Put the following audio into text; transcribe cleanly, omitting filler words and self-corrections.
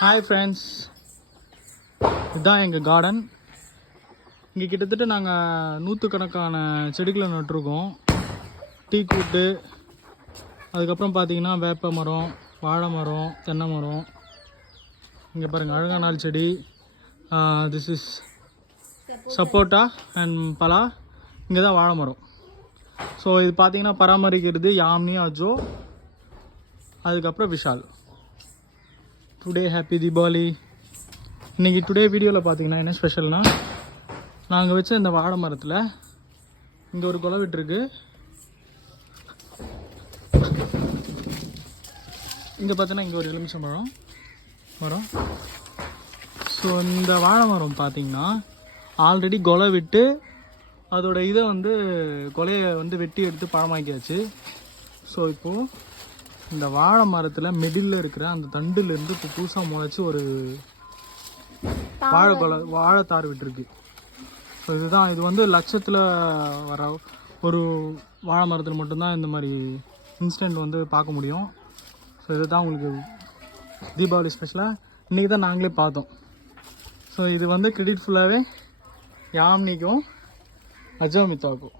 Hi friends, இதுதான் எங்கள் garden. இங்கே கிட்டத்தட்ட நாங்கள் நூற்றுக்கணக்கான செடிகளை நட்டுருக்கோம். டீ கூட்டு, அதுக்கப்புறம் பார்த்தீங்கன்னா வேப்ப மரம், வாழை மரம், தென்னை மரம். இங்கே பாருங்கள் அழகான நாள் செடி. திஸ் இஸ் சப்போட்டா அண்ட் பலா. இங்கே தான் வாழை மரம். ஸோ இது பார்த்தீங்கன்னா பராமரிக்கிறது யாமினி, அஜோ, அதுக்கப்புறம் விஷால். Today happy Deepavali. இன்றைக்கி டுடே வீடியோவில் பார்த்தீங்கன்னா என்ன ஸ்பெஷல்னால், நாங்கள் வச்ச இந்த வாழை மரத்தில் இங்கே ஒரு கொலை விட்டுருக்கு. இங்கே பார்த்தீங்கன்னா இங்கே ஒரு எலுமிச்சை மரம். ஸோ இந்த வாழை மரம் பார்த்தீங்கன்னா ஆல்ரெடி கொலை விட்டு அதோட இதை கொலையை வெட்டி எடுத்து பழமாக்கியாச்சு. ஸோ இப்போது இந்த வாழை மரத்தில் மிடில் இருக்கிற அந்த தண்டுலேருந்து இப்போ புதுசாக முளைச்சி ஒரு வாழைத்தார் விட்டுருக்கு. ஸோ இது லட்சத்தில் வர ஒரு வாழை மரத்தில் மட்டும்தான் இந்த மாதிரி இன்ஸ்டன்ட் பார்க்க முடியும். ஸோ இதுதான் உங்களுக்கு தீபாவளி ஸ்பெஷலாக இன்றைக்கி தான் நாங்களே பார்த்தோம். ஸோ இது கிரெடிட் ஃபுல்லாகவே யாமினிக்கும் அஜோமித்தாவுக்கும்.